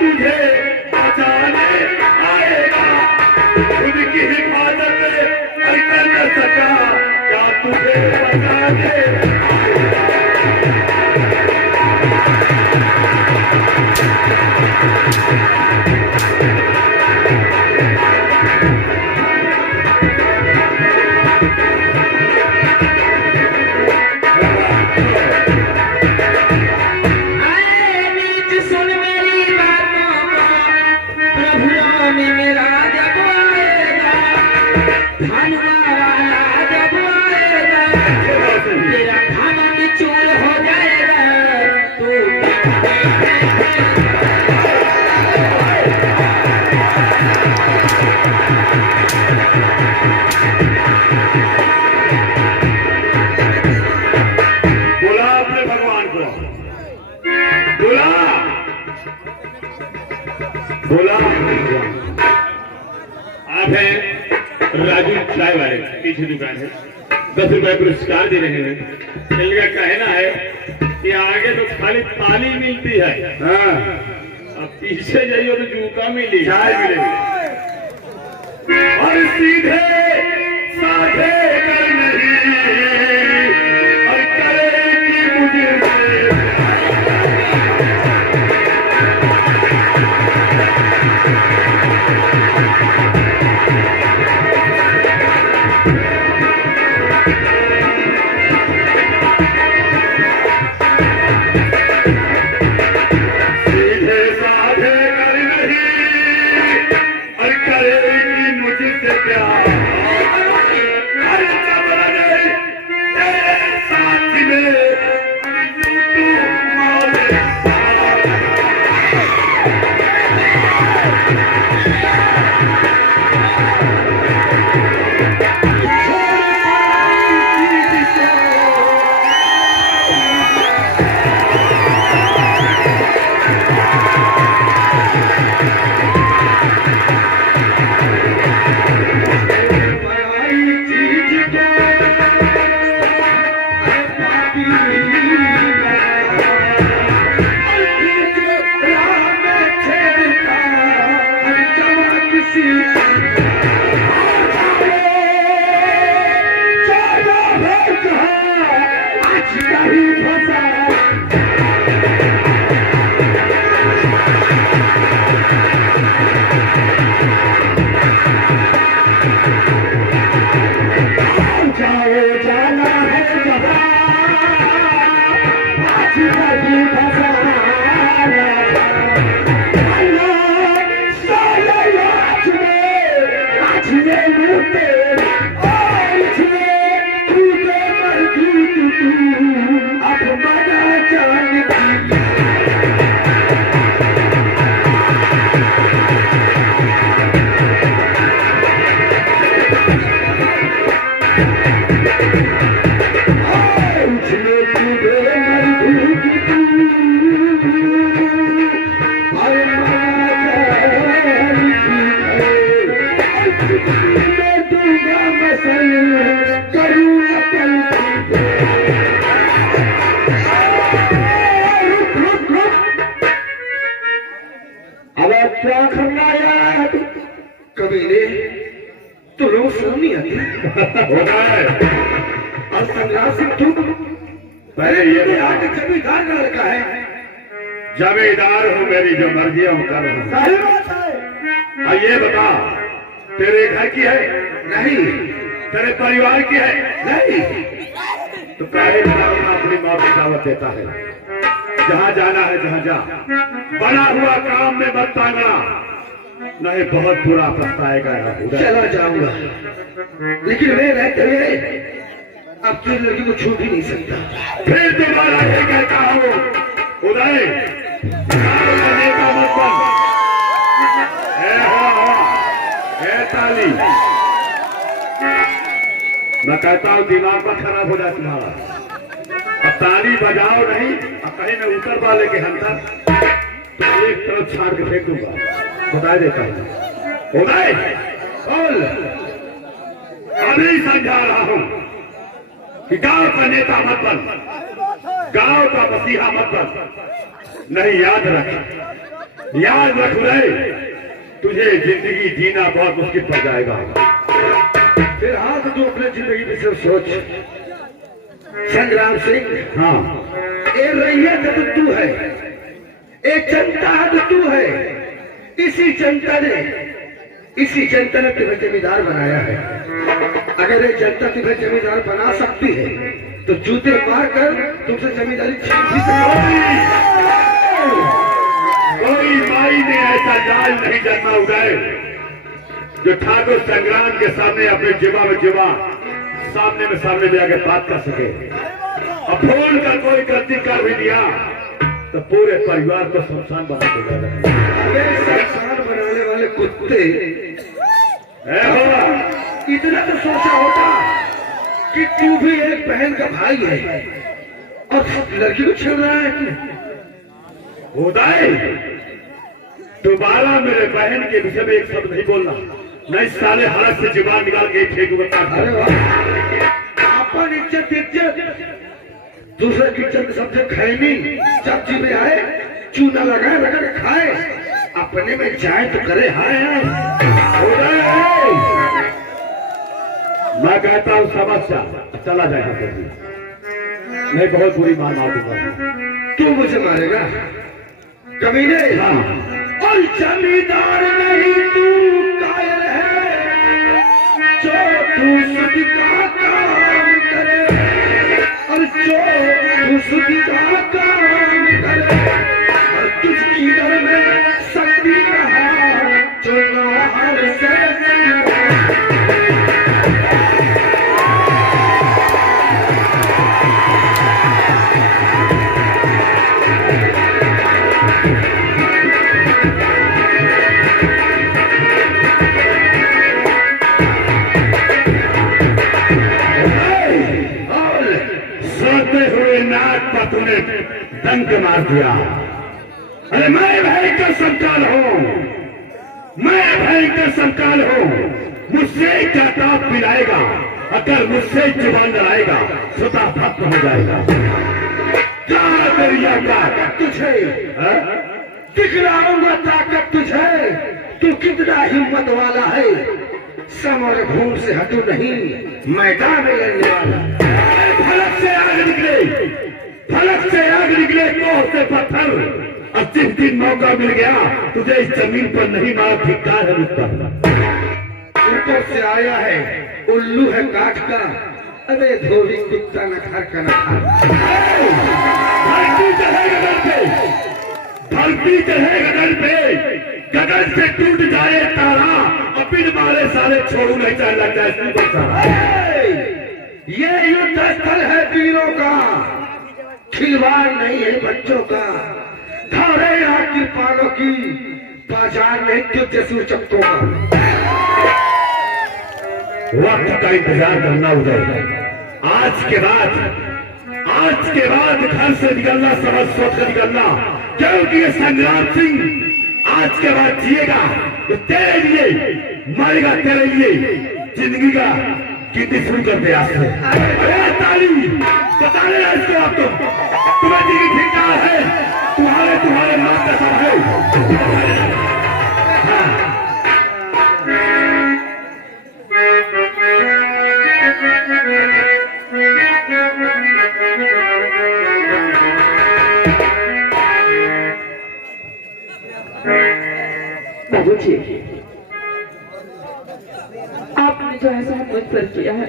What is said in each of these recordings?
तुझे बचाने आएगा, खुद की हिफाजत कर न सका, क्या तुझे बचाने बोला। आप हैं राजू चाय वाले, पीछे दुकान है, 10 रुपए पुरस्कार दे रहे हैं। इनका कहना है कि आगे तो खाली ताली मिलती है, हाँ, अब पीछे जाइए तो जूता मिली, चाय मिलेगी। और सीधे साधे कर नहीं, और करेगी मुझे क्या करना यार, कबीले तो लोग सुननी आती होता है। और संग्राम सिंह तुम पहले ये आगे जमींदार का लड़का है, जमींदार हूँ, मेरी जो मर्जी है वो कर रहा हूँ। सही बात है। और ये बता, तेरे घर की है? नहीं। तेरे परिवार की है? नहीं। तो पहले अपनी मौत की दावत देता है, जहाँ जाना है जहाँ जा, बना हुआ काम में मत तांगना, नहीं बहुत बुरा पछताएगा। चला जाऊंगा, लेकिन मैं रहते हुए अब तुम लड़की को छू भी नहीं सकता। फिर दोबारा ये कहता हूँ, उदय नेता मत बन। ताली मैं कहता हूँ दिमाग पर खराब हो जाए तुम्हारा। अब ताली बजाओ नहीं, अब कहीं मैं उतर वाले के अंदर तो एक तरफ छाड़ के फेंक दूंगा, बता देता हूँ। उदय बोल, अभी समझा रहा हूँ कि गांव का नेता मत बन, गांव का मसीहा मत बन। नहीं, याद रख, याद रख रहे, तुझे जिंदगी जीना बहुत मुश्किल पड़ जाएगा। फिर हाथ तू अपने जिंदगी में सिर्फ सोच। संग्राम सिंह, हाँ, ए रैयत तो तू है, ए जनता तो तू है। इसी जनता ने तुम्हें जमींदार बनाया है। अगर ये जनता तुम्हें जमींदार बना सकती है तो जूते मारकर तुमसे जमींदारी छीन भी सकती। कोई माई ने ऐसा जाल नहीं जन्मा उदय जो ठाकुर संग्राम के सामने अपने जीवा में जीवा सामने ले आके बात कर सके। अब भूल का कोई गलती कर भी दिया तो पूरे परिवार को शमशान बना के जा रहे हैं। शमशान बनाने वाले कुत्ते इतना तो सोचा होता कि तू भी एक बहन का भाई है और लड़की को छेड़ रहा है। उदय, दोबारा मेरे बहन के विषय में एक शब्द नहीं बोलना, नहीं साले हालत से जुबान निकाल के फेंकूंगा। अरे वाह, अपन इज्जत दूसरे की इज्जत सबसे खैनी सब्जी में आए, चूना लगाए लगा के खाए, अपने में जाए तो करे। हाय मैं कहता हूँ समस्या चला जाएगा, नहीं बहुत बुरी मार मार दूंगा। तू मुझे मारेगा कमीने? हाँ। और जमींदार नहीं तू कायर है जो तू सुध का काम करे, और जो तू सुध का काम करे, और तुझकी दर में शक्ति रहा जो हर से तूने डंक मार दिया। अरे मैं भयंकर संकाल हूँ, मैं भयंकर संकाल हूँ। मुझसे क्या ताप पिलाएगा? अगर मुझसे जुबान लड़ाएगा स्वतः भक्त हो जाएगा। क्या दरिया का तुझे दिखलाऊंगा ताकत तुझे, तू कितना हिम्मत वाला है। समर भूम से हटू नहीं, मैदान में लड़ने वाला। फलक से आग निकले, फलक से आग निकले, कोह से पत्थर। और जिस दिन मौका मिल गया तुझे इस जमीन पर नहीं मारा, धिक्कार है मुझ पर। ऊपर से आया है, उल्लू है काठ का। अरे धोबी कुत्ता न खार का न खार। धरती चढ़े गगन पे, धरती चढ़े गगन पे, गगन से टूट जाए तारा, बिन मारे सारे छोड़ू नहीं चाहे लग जाए। ये युद्ध स्थल है वीरों का, खिलवाड़ नहीं है बच्चों का। धारे यहाँ की पालों की, बाजार नहीं तुझे सूचकों का। वक्त का इंतजार करना उदय। आज के बाद घर से निकलना समझ सोच कर निकलना, क्योंकि ये संग्राम सिंह आज के बाद जिएगा तो तेरे लिए, मरेगा तेरे लिए। जिंदगी का गिनती शुरू कर दे आज से। अरे ताली बताने रहे इसको, आप तुम्हें जिंदगी ठीक है, तुम्हारे माँ का सब है। बाबूजी, आपने जो ऐसा मुझ पर किया है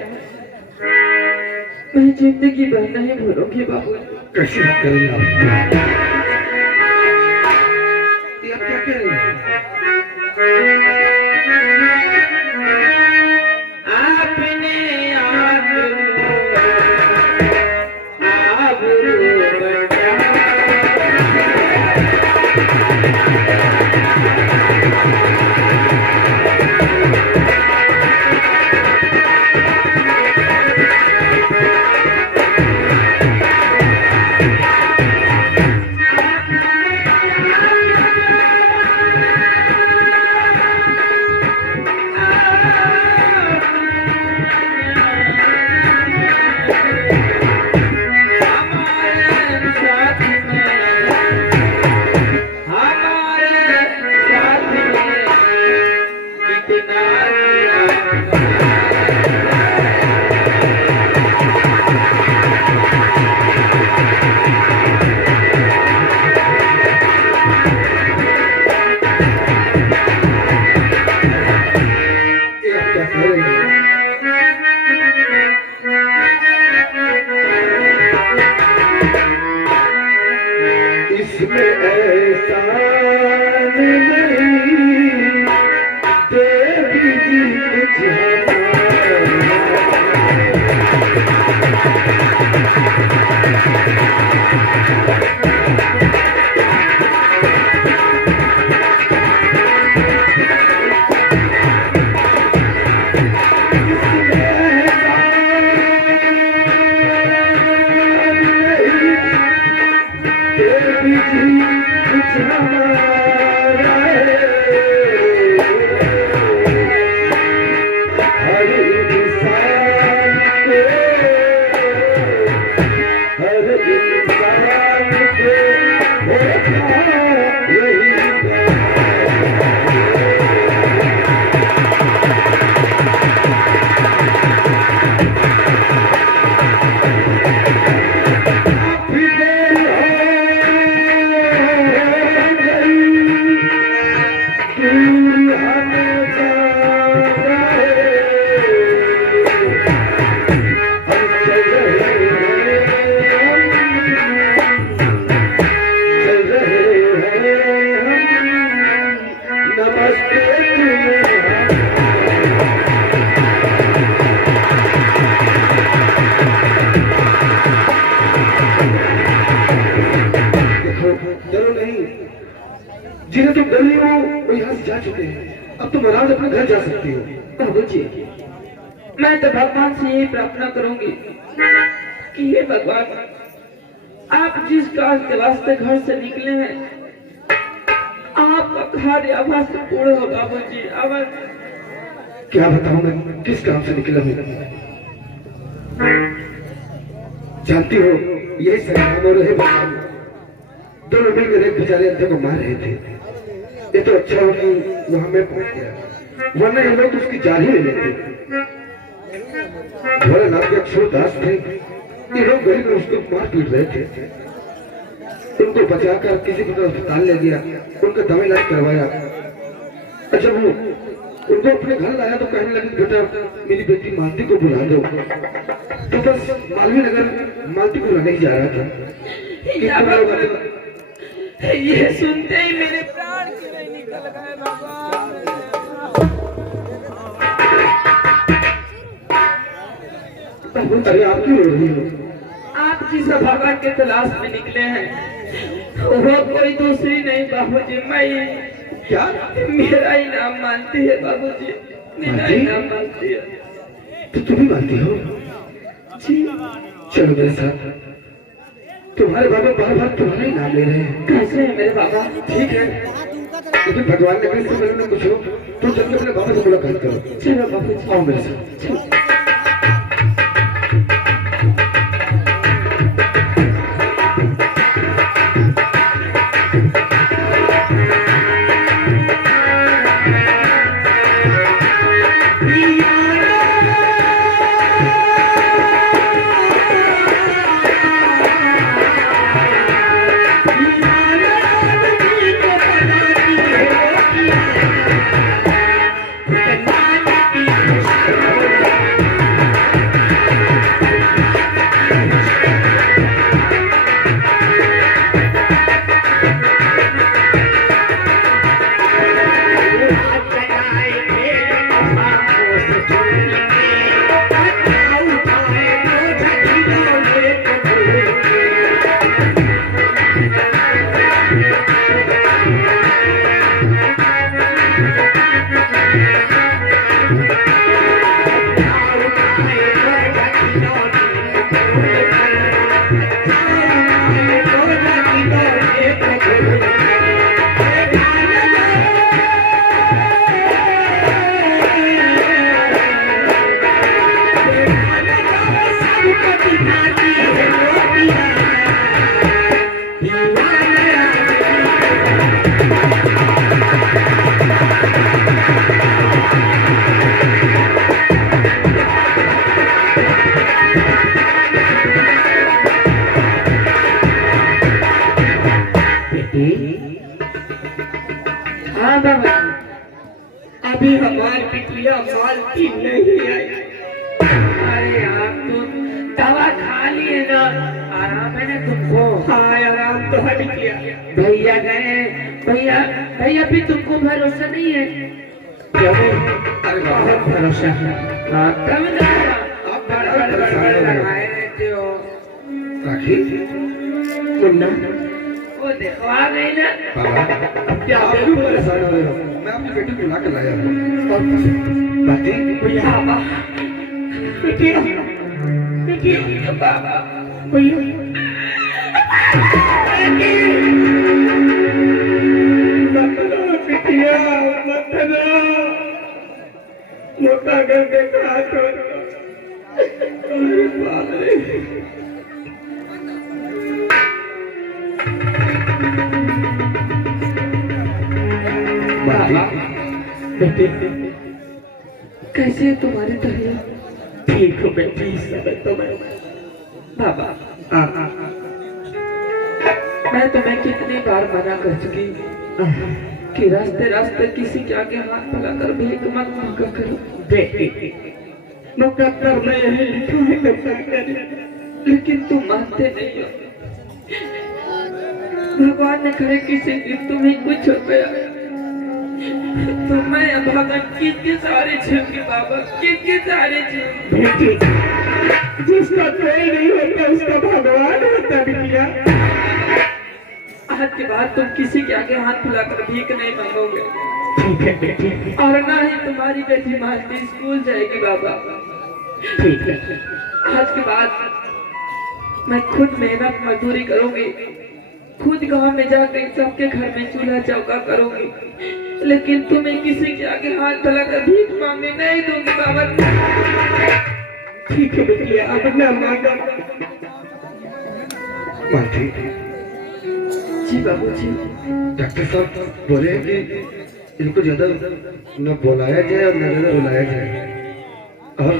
मैं जिंदगी भर नहीं भूलूंगी बाबूजी। कैसी बात कर रही हैं आप? ये आप क्या कह रही हैं? आपने जिन्हें तुम डर रही हो वो यहाँ से जा चुके हैं। अब तुम आराम से अपने घर जा सकती हो। बाबूजी, मैं तो भगवान से यही प्रार्थना करूंगी कि हे भगवान, आप जिस काज के वास्ते घर से निकले हैं, आपका कार्य आवाज से पूर्ण हो। बाबूजी, आवाज क्या बताऊं मैं किस काम से निकला हूँ। जानती हो यही संग्राम और रहे भगवान दोनों मिलकर एक बेचारे अंधे को मार रहे थे। ये तो अच्छा हो कि वहां मैं पहुंच गया, वरना ये लोग उसकी जान ही ले लेते। भोलेनाथ के अक्षर दास थे, ये लोग गरीब में उसको मार पीट रहे थे। उनको बचाकर किसी को अस्पताल ले गया, उनका दवा इलाज करवाया। अच्छा वो उनको अपने घर लाया तो कहने लगे बेटा मेरी बेटी मालती को बुला दो। तो बस मालवीय नगर मालती को लाने ही जा रहा था। ये सुनते ही मेरे प्राण कीड़े निकल गए बाबा। अरे आप क्यों रो रही हो? आप जिस भगवान के तलाश में निकले हैं वो कोई दूसरी नहीं बाबूजी, मैं क्या मेरा ही नाम मानती है बाबूजी, मेरा ही नाम मानती है। तो तुम भी मानती हो? जी चलो मेरे साथ। तुम्हारे बाबा बार बार तुम्हारा ही नाम ले रहे हैं। कैसे है मेरे बाबा? ठीक है, लेकिन भगवान ने कहा इससे पहले कुछ हो तो चल के अपने बाबा से मुलाकात करो। चलो बाबूजी, आओ मेरे साथ। हाँ बाबा, अभी हमारी बिटिया मालती नहीं आई। अरे आप तो दवा खा लिए ना, आराम है ना तुमको? हाँ आराम तो है बिटिया। भैया गए, भैया भैया भी तुमको भरोसा नहीं है? अरे बहुत भरोसा है। हाँ तब ना आप बड़ लगाए रहते हो। राखी मुन्ना वो देखो आ गई ना। बाबा क्या आप क्यों परेशान हो रहे हो? मैं अपनी बेटी को बुला कर लाया हूँ। बाती भैया बाबा बिटिया बिटिया बाबा भैया बिटिया मत ना मोटा करके कहा तो बाप रे बाबा बेटे कैसे है तुम्हारी तबीयत? ठीक हो बेटी इस समय तो मैं बाबा मैं तुम्हें कितनी बार मना कर चुकी कि रास्ते रास्ते किसी के आगे हाथ फैलाकर भीख मत मांगा करो। बेटी मुकद्दर में यही लिखा है लेकिन तुम मानते नहीं हो। भगवान ने करे किसी दिन तुम्हें कुछ हो गया तो मैं भगवान किसके सहारे झूठी बाबा किसके सहारे झूठी जिसका कोई नहीं होता उसका भगवान होता बिटिया। आज के बाद तुम किसी के आगे हाथ फैलाकर भीख नहीं मांगोगे। ठीक है बेटी और ना ही तुम्हारी बेटी मालती स्कूल जाएगी बाबा। ठीक है आज के बाद मैं खुद मेहनत मजदूरी करूंगी खुद गांव में जाकर सबके घर में चूल्हा चौका करूंगी लेकिन तुम्हें किसी के आगे हाथ फैलाकर भीख मांगने नहीं दूंगी बाबा। ठीक है बेटिया अब ना मांगा। बाती जी बाबूजी डॉक्टर साहब बोले कि इनको ज्यादा न बुलाया जाए और न ज्यादा रुलाया जाए। और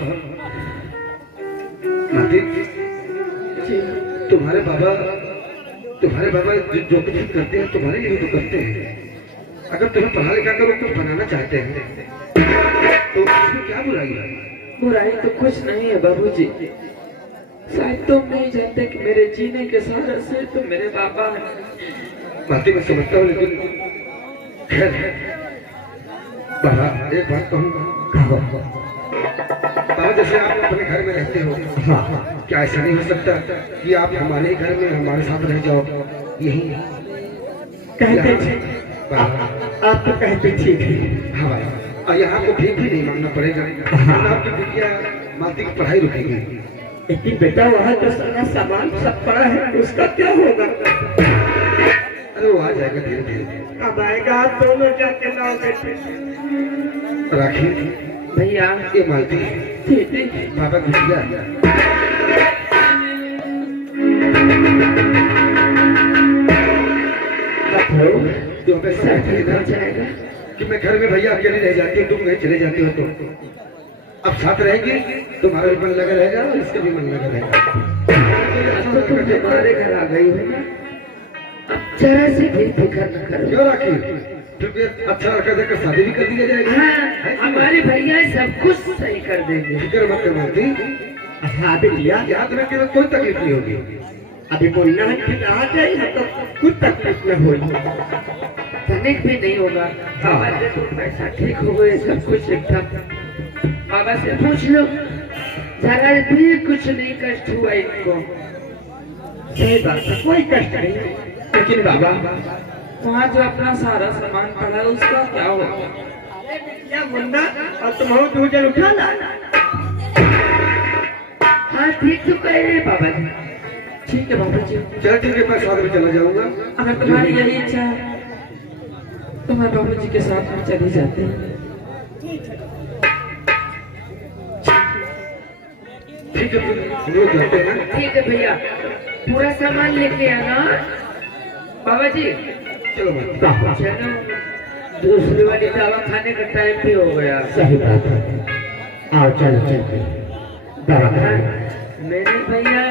बाती जी तुम्हारे बाबा जो कुछ करते हैं तुम्हारे लिए तो करते हैं। अगर तुम्हें पढ़ा लिखा कर कुछ बनाना चाहते हैं तो उसमें क्या बुराई है? बुराई तो कुछ नहीं है बाबूजी। शायद तुम नहीं जानते कि मेरे जीने के सहारे से तो मेरे पापा हैं। बातें मैं समझता हूँ लेकिन खैर बाबा एक बात कहूँ। बाबा जैसे आप अपने घर में रहते हो क्या ऐसा नहीं हो सकता कि आप हमारे घर में हमारे साथ रह जाओ? यही कहते थे आप तो कहते ठीक है। हाँ बाबा और यहाँ आपको भीख भी नहीं मांगना पड़ेगा। आपकी बिटिया मालती की पढ़ाई रुकेगी। लेकिन बेटा वहाँ तो सारा सामान सब पड़ा है उसका क्या होगा? अरे वो आ जाएगा धीरे धीरे। अब आएगा आप दोनों जाके लाओ बेटे। राखी भैया ये मालती दीदी बाबा बिटिया जो पैसा जाएगा कि मैं घर में भैया अकेले रह जाती हूँ तुम कहीं चले जाती हो तो अब साथ रहेगी तुम्हारा भी मन लगा रहेगा और इसका भी मन लगा रहेगा। तो तुम हमारे घर आ गई हो ना अब जरा से भी फिक्र न करो। क्यों राखी फिर भी अच्छा लड़का देखकर शादी भी कर दी जाएगी। हाँ, हमारे भैया सब कुछ सही कर देंगे। फिक्र मत कर मालती। हाँ बिटिया याद रख के कोई तकलीफ नहीं होगी। अभी बोलना है कि आ जाए ना तो कुछ तकलीफ न हो तनिक भी नहीं होगा। बाबा से तो पैसा ठीक हो गए सब कुछ एकदम। बाबा से पूछ लो जरा भी कुछ नहीं कष्ट हुआ इनको। सही बात है कोई कष्ट नहीं लेकिन बाबा वहाँ जो अपना सारा सामान पड़ा है उसका क्या होगा? मुन्ना और तुम हो दो जन उठा ला। हाँ ठीक तो कह रहे बाबा जी। ठीक है बाबा जी चल ठीक है मैं साथ में चला जाऊंगा। अगर तुम्हारी यही इच्छा है तो मैं बाबू जी के साथ में चली जाती हूँ। ठीक है फिर हम लोग जाते हैं। ठीक है भैया पूरा सामान लेके आना बाबा जी। चलो बाबा चलो दूसरी वाली दवा खाने का टाइम भी हो गया। सही बात है। आओ चलो चलते दवा मेरे भैया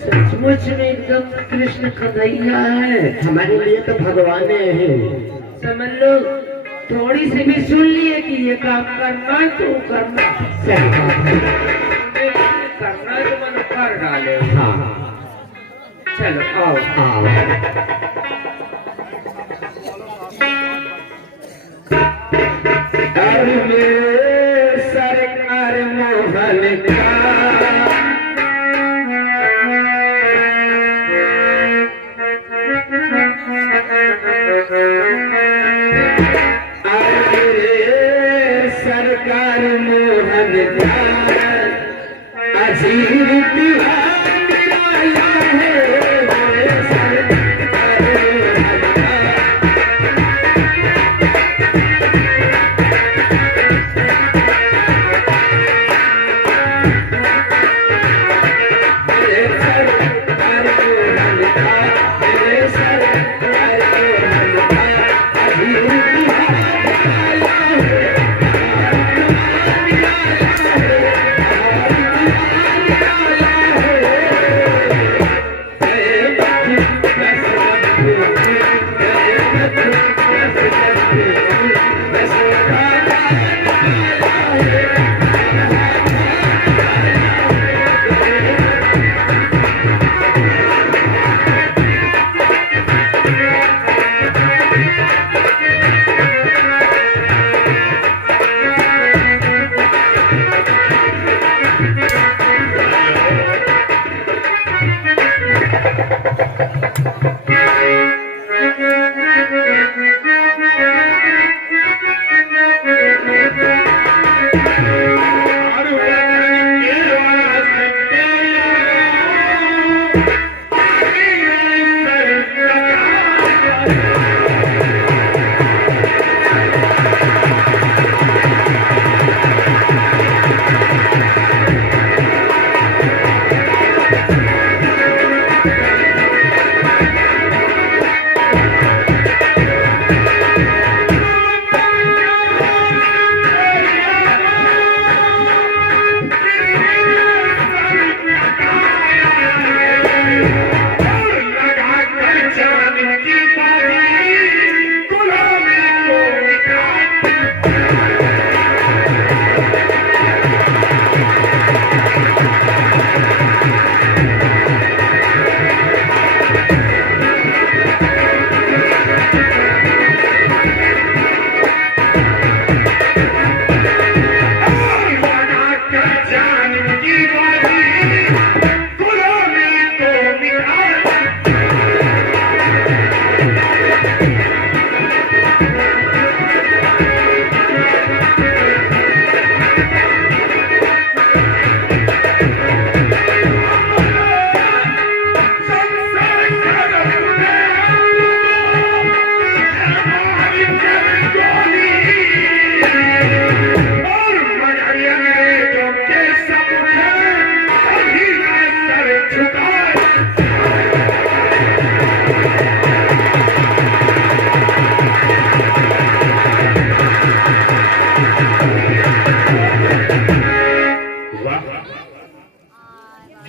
सचमुच में एकदम कृष्ण कन्हैया है। हमारे लिए तो भगवान है। समझ लो थोड़ी सी भी सुन लिए कि ये काम करना तो करना। सही बात है। करना तो मन कर डाले। हाँ चलो आओ आओ सरकार मोहन का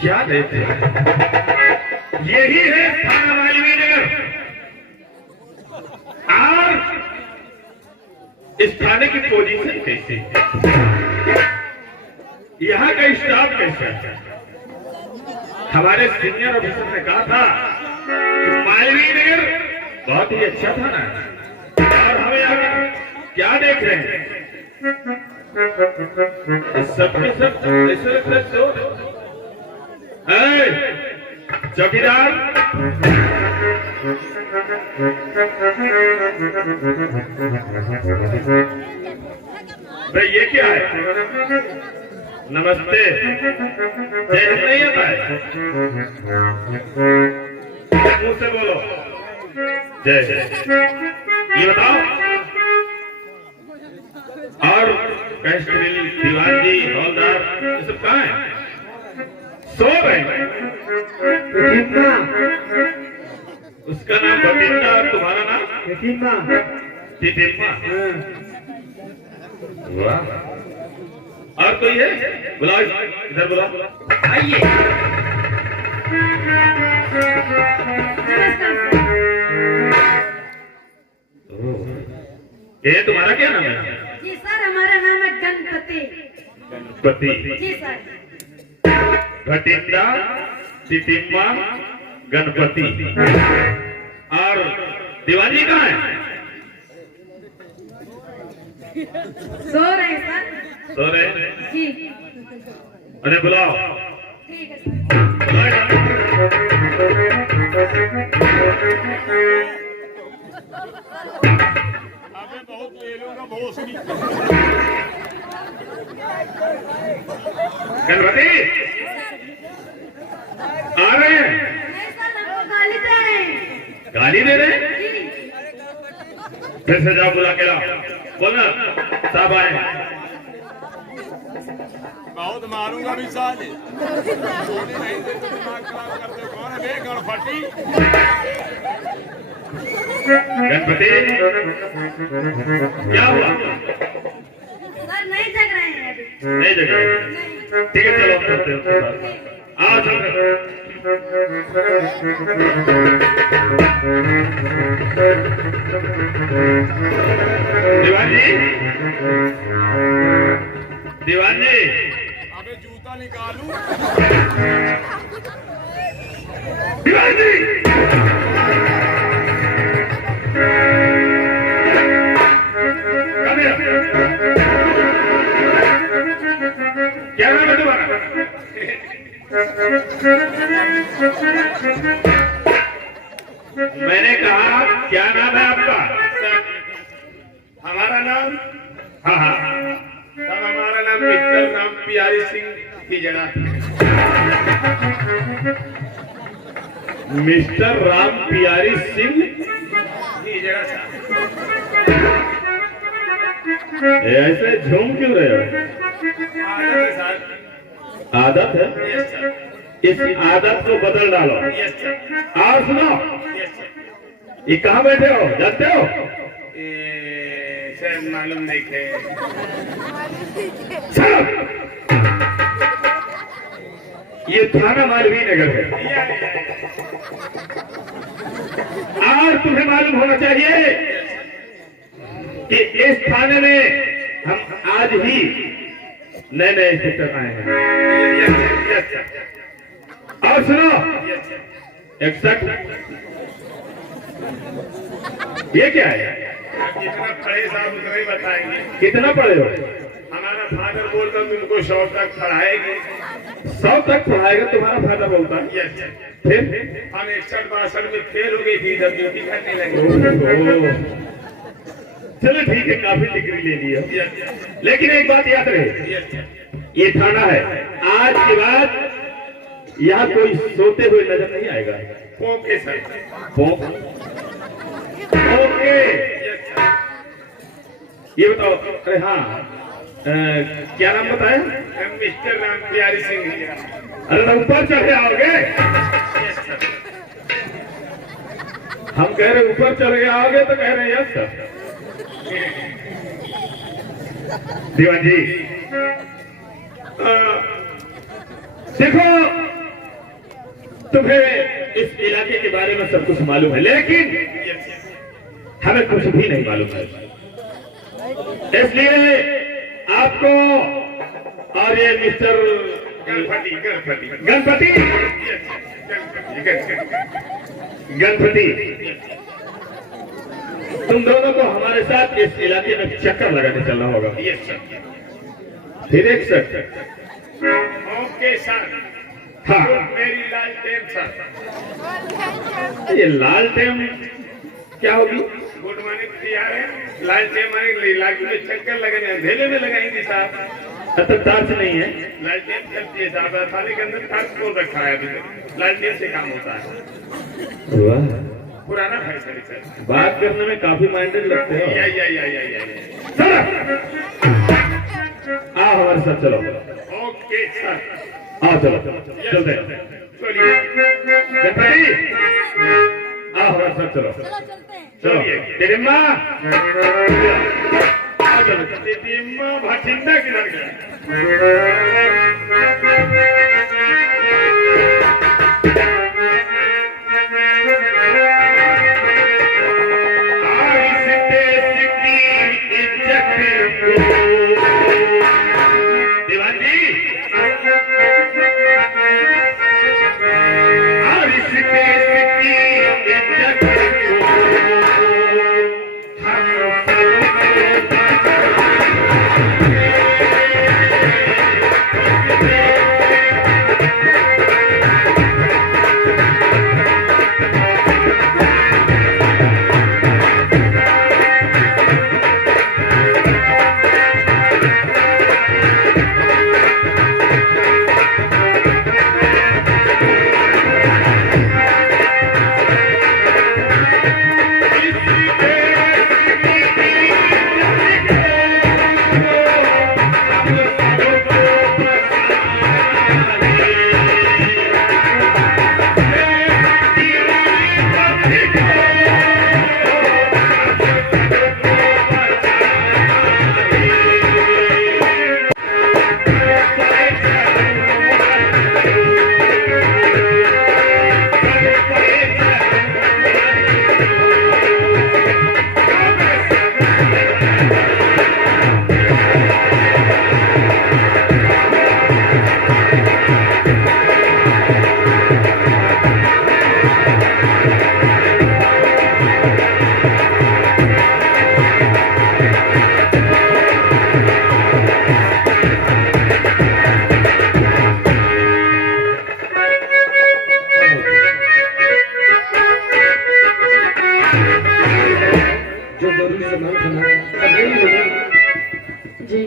क्या देते यही है थाना वाल्मीकि नगर और इस थाने की पोजीशन कैसी है, यहाँ का स्टाफ कैसा है। हमारे सीनियर ऑफिसर ने कहा था कि वाल्मीकि नगर बहुत ही अच्छा थाना है और हम यहाँ क्या देख रहे हैं सबके सब ऐसे लगता है चौकीदार भाई ये क्या है? नमस्ते जय हिंद नहीं आता है, मुंह से बोलो जय जय। ये बताओ और कैस्ट्रिल दीवान जी हौलदार ये सब कहाँ है? सो रहे। उसका नाम बतिंदा और तुम्हारा नाम तितिम्मा। वाह। और कोई है? बुलाओ इधर बुलाओ। आइए। ये तुम्हारा क्या नाम है? जी सर हमारा नाम है गणपति। गणपति जी सर। भटिंडा तितिम्मा गणपति। और दीवानी कहाँ है? सो रहे सर। सो रहे जी। अरे बुलाओ। ठीक है सर। गणपति आ रहे हैं? नहीं सर हमको गाली दे रहे हैं। गाली दे रहे हैं? जी। फिर से जाओ बुला के लाओ। बोलना साहब आए। बहुत मारूंगा भी साले। नहीं दे तो दिमाग खराब कर दे। कौन है बे गणपति? गणपति क्या हुआ? सर नहीं जग रहे हैं अभी। नहीं जग रहे? नहीं। ठीक है चलो हम चलते हैं उसके पास। आओ चलते हैं। दीवान जी, दीवान जी, अबे जूता निकालूं? दीवान जी, क्या नाम है तुम्हारा? मैंने कहा क्या नाम है आपका? हमारा नाम? हाँ हाँ तब हमारा नाम मिस्टर राम प्यारी सिंह की जगह। मिस्टर राम प्यारी सिंह की जगह। ऐसे झूम क्यों रहे हो? आदत है। इस आदत को बदल डालो। और सुनो, ये कहाँ बैठे हो जानते हो? शायद मालूम नहीं थे। ये थाना मालवीय नगर है और तुम्हें मालूम होना चाहिए कि इस थाने में हम आज ही नए नए इंस्पेक्टर आए हैं। और सुनो, 61 ये क्या है? कितना पढ़े साहब उतना ही बताएंगे। कितना पढ़े हो? हमारा फादर बोलता तुमको 100 तक पढ़ाएगी। 100 तक पढ़ाएगा तुम्हारा फादर बोलता? फिर हम 61-62 में फेल हो गई थी, जब ड्यूटी करने लगे। चलो ठीक है, काफी डिग्री ले लिया। लेकिन एक बात याद रहे, ये थाना है, आज के बाद यहाँ कोई सोते हुए नजर नहीं आएगा। Okay sir. ओके ये बताओ। अरे हाँ, क्या नाम बताया? मिस्टर राम प्यारी सिंह। अरे ऊपर चढ़े आओगे? हम कह रहे ऊपर चढ़ के आओगे तो कह रहे हैं यस सर। दीवान जी देखो, तुम्हें इस इलाके के बारे में सब कुछ मालूम है, लेकिन हमें कुछ भी नहीं मालूम है। इसलिए आपको और ये मिस्टर गणपति तुम दोनों को हमारे साथ इस इलाके में चक्कर लगाने चलना होगा। फिर एक सर। Okay sir. हाँ मेरी लालटेन सर। ये लालटेन क्या होगी? गुड मॉर्निंग यार। लालटेन लालटेन में चक्कर लगाने अंधेरे में लगाएंगे साहब। अच्छा टार्च नहीं है? लालटेन चलती है साहब। थाने के अंदर टार्च को रखा है अभी। लालटेन से काम होता है। पुराना है सर। बात करने में काफी माइंडेड लगते हो। सर आओ हमारे साथ चलो। ओके सर आओ चलो चलते हैं। गणपति आओ हमारे साथ चलो। चलो तेरे माँ चलो। तेरी माँ भटिंडा किधर गया? जो जरूरी सामान था ना सब ले लो ना। जी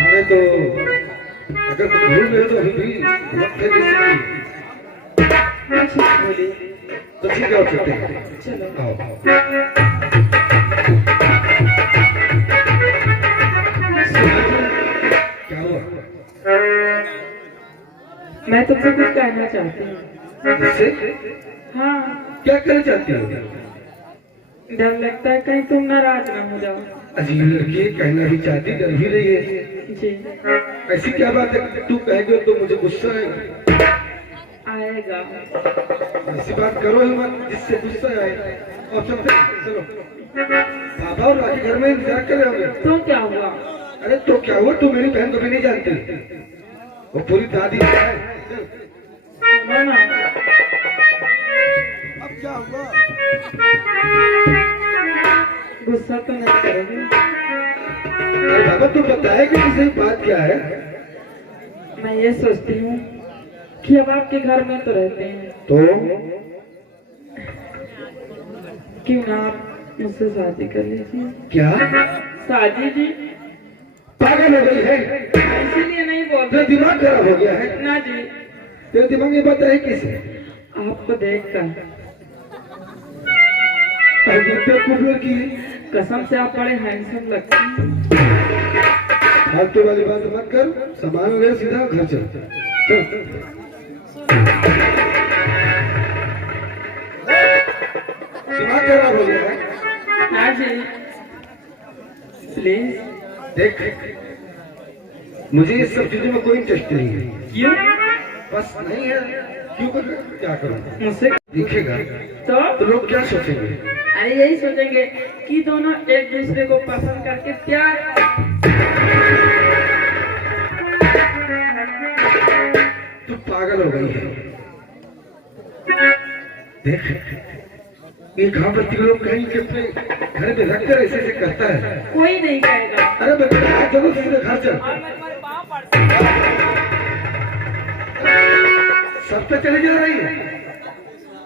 अरे तो अगर तुम भूल गए तो अभी भी वक्त है दे सकती। अच्छा बोलिए। तो ठीक है, और चलते हैं। चलो आओ। क्या हुआ? मैं तुमसे कुछ कहना चाहती हूँ। मुझसे हाँ क्या करना चाहती हो? डर लगता है कहीं तुम नाराज ना हो जाओ। अजीब लड़की है, कहना भी चाहती डर भी रही है। जी ऐसी क्या बात है तू कहेगी तो मुझे गुस्सा आएगा? आएगा। ऐसी बात करो ही मत जिससे गुस्सा आए। और चलते हैं, चलो। बाबा और राखी घर में इंतजार कर रहे होंगे। तो क्या हुआ? अरे तो क्या हुआ, तू मेरी बहन कभी नहीं जानती, वो पूरी दादी है। सुनो ना, अब क्या हुआ? गुस्सा तो नहीं करोगे? अरे बाबा तू बताए कि सही बात क्या है? मैं ये सोचती हूँ कि अब आपके घर में तो रहते हैं, तो क्यों ना आप मुझसे शादी कर लीजिए। क्या शादी जी? पागल हो गई है? इसीलिए नहीं बोल तेरा रहे दिमाग खराब हो गया है? ना जी। तेरे दिमाग में बात है किसे? आपको देखकर लड़की है। कसम से आप बड़े हैंडसम लगते हैं। फालतू वाली बात मत कर, सामान ले सीधा घर चल। चल दिमाग खराब हो गया है? हाँ जी प्लीज। देख मुझे इस सब चीजों में कोई इंटरेस्ट नहीं है। क्यों? बस नहीं है, क्यों कर क्या करूं? मुझसे दिखेगा तो लोग क्या सोचेंगे? अरे यही सोचेंगे कि दोनों एक दूसरे को पसंद करके प्यार। तू पागल हो गई है। देख ये कहाँ पर तीन लोग कहीं के अपने घर में रखकर ऐसे ऐसे करता है। कोई नहीं कहेगा। अरे बेटा चलो सीधे घर चल। सब पे चली जा रही है।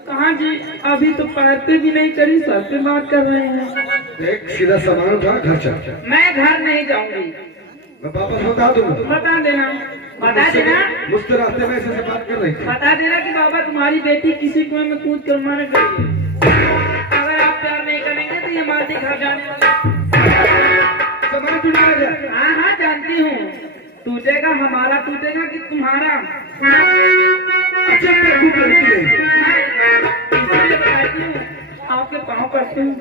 कहाँ जी, अभी तो पैर पे भी नहीं करी, सर पे बात कर रहे हैं। देख सीधा सामान उठा घर चल। मैं घर नहीं जाऊंगी। मैं वापस बता दूंगा। बता देना, बता देना, मुझसे रास्ते में ऐसे बात कर रही थी। बता देना कि बाबा तुम्हारी बेटी किसी कुएं में कूद कर मारे गई। अगर आप प्यार नहीं करेंगे तो ये माटी खा जाने वाला। सामान टूटेगा। हाँ हाँ जानती हूँ, टूटेगा, हमारा टूटेगा कि तुम्हारा। अच्छा बेवकूफ लड़की है। मैं इसीलिए बताती हूँ, आपके पाँव पड़ती हूँ।